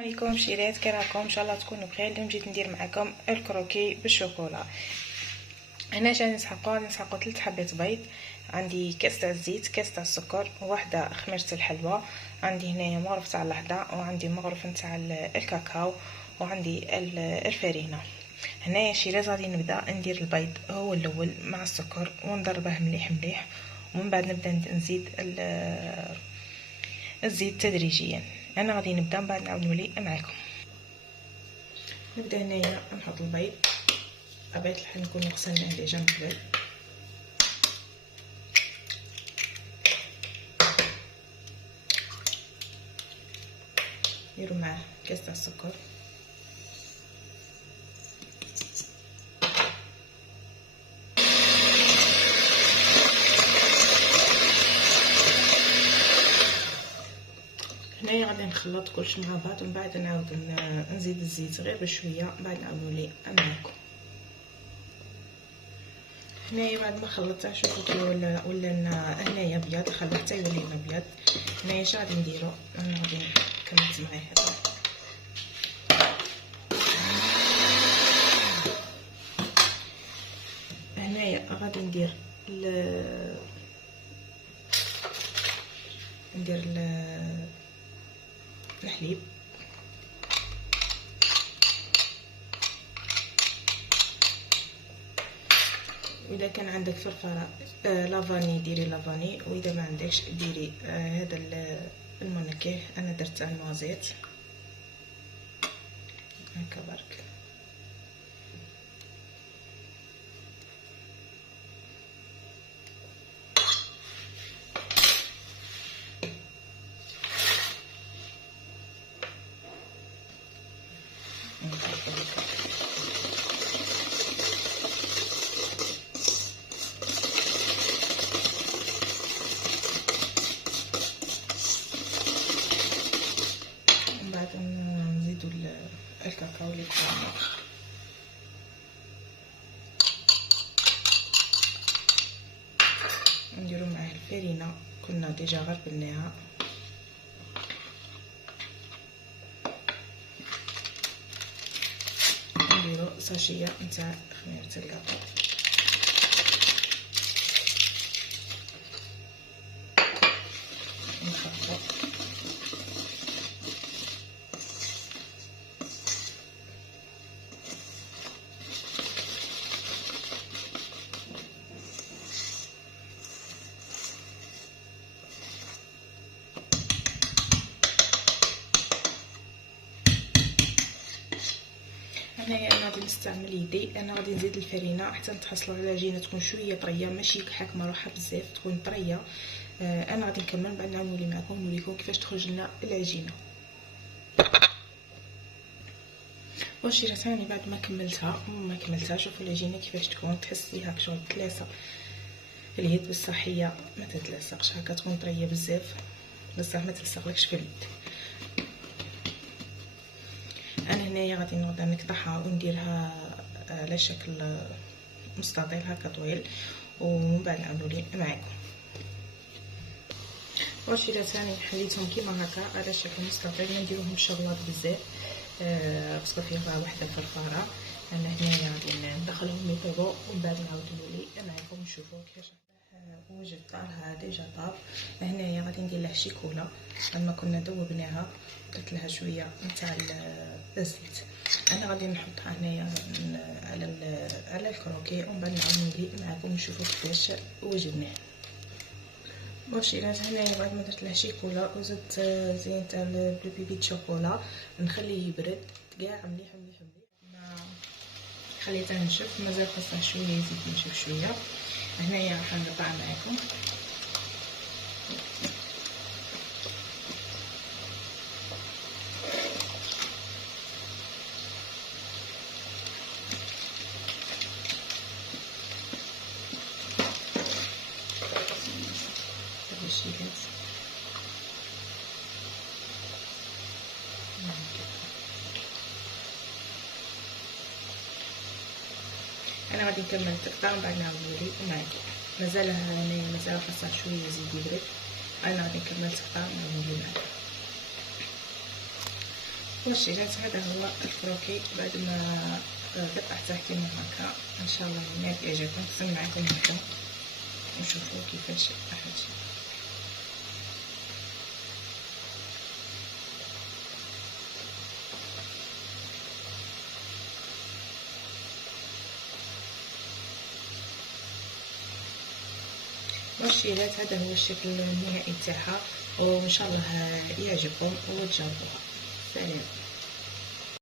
عليكم شيرات، كي راكم؟ ان شاء الله تكونوا بخير. اليوم جيت ندير معكم الكروكي بالشوكولا. هنا غادي نسحقوا 3 حبات بيض، عندي كاس تاع الزيت، كاس تاع السكر، وواحده خميره الحلوى، عندي هنايا مغرف تاع اللحظه، وعندي مغرف تاع الكاكاو، وعندي الفرينه. هنايا شيرات غادي نبدا ندير البيض هو الاول مع السكر ونضربه مليح مليح، ومن بعد نبدا نزيد الزيت تدريجيا. انا غادي نبدا من بعد نعاود نولي معاكم. نبدا هنايا نحط البيض، طبيعه الحال نكون غسلناه ديجا من قبل. نديرو معاه كاس تاع السكر، هنايا غادي نخلط كلشي مع بعض، ومن بعد نعاود نزيد الزيت غير بشويه، من بعد نعاود نولي معاكم. هنايا بعد ما خلطته شوفوا كي ولا هنايا ابيض، خليه حتى يولي لنا ابيض. هنايا اش غادي نديرو؟ انا غادي كملت معايا هذا. هنايا غادي ندير الحليب، واذا كان عندك فرفره لافاني ديري لافاني، واذا ما عندكش ديري هذا المنكه. انا درت تاع النوازيت هكا برك. من بعد نزيدو الكاكاو اللي كنا نديرو معاه الفرينه كنا ديجا غربلناها، نديرو ساشيه نتاع خميره الكاكاو، نخلطو. هنايا انا غادي نستعمل يدي، انا غادي نزيد الفرينه حتى نتحصلوا على عجينه تكون شويه طريه، ماشي حاكمه روحها بزاف، تكون طريه. انا غادي نكمل بعد نعاود نولي معكم نوريكم كيفاش تخرج لنا العجينه. واش راه بعد ما كملتها شوفوا العجينه كيفاش تكون، تحس بها كشغل تلاسه اليد، بصح هي ما تتلاصقش هكا، تكون طريه بزاف بصح ما تلصقلكش في اليد. انا هنايا غادي نبدا نقطعها ونديرها على شكل مستطيل هكا طويل، ومن بعد نعاود نولي معاكم. واش الا ثاني حليتهم كيما هكا على شكل مستطيل، ما نديروهم شغلات بزاف، خصكم فيها واحده الفرفاره. انا هنايا غادي ندخلهم يطيبوا، ومن بعد نعاود نولي معاكم نشوفوا كيفاش وجد طارها ديجا طاب. هنايا غادي ندير له شيكولا، لما كنا ذوبناها درت لها شويه نتاع الزيت. انا غادي نحطها هنايا على الكروكي، ومن بعد نعاود نولي معاكم نشوفوا كيفاش وجدناه. واش هنايا بعد ما درت له شيكولا وزدت زين تاع البلو بيبي شوكولا، نخليه يبرد كاع مليح مليح مليح. خليته ينشف، مازال خاصه شويه يزيد ينشف شويه. هنايا راح نقطع معاكم. انا غادي نكمل تقطع ومن بعد نعاود نولي معاكم. مازال هنايا مازال خاصها شويه يزيد يبرد، انا غادي نكمل تقطع ونولي معاكم. واشيلات. هذا هو الكروكي بعد ما قطعته كيما هكا. ان شاء الله الناس يعجبكم. نقسم معكم وحده ونشوفوا كيفاش راح تجي. واشيلات. هذا هو الشكل النهائي تاعها، وان شاء الله يعجبكم وتجربوها. سلام.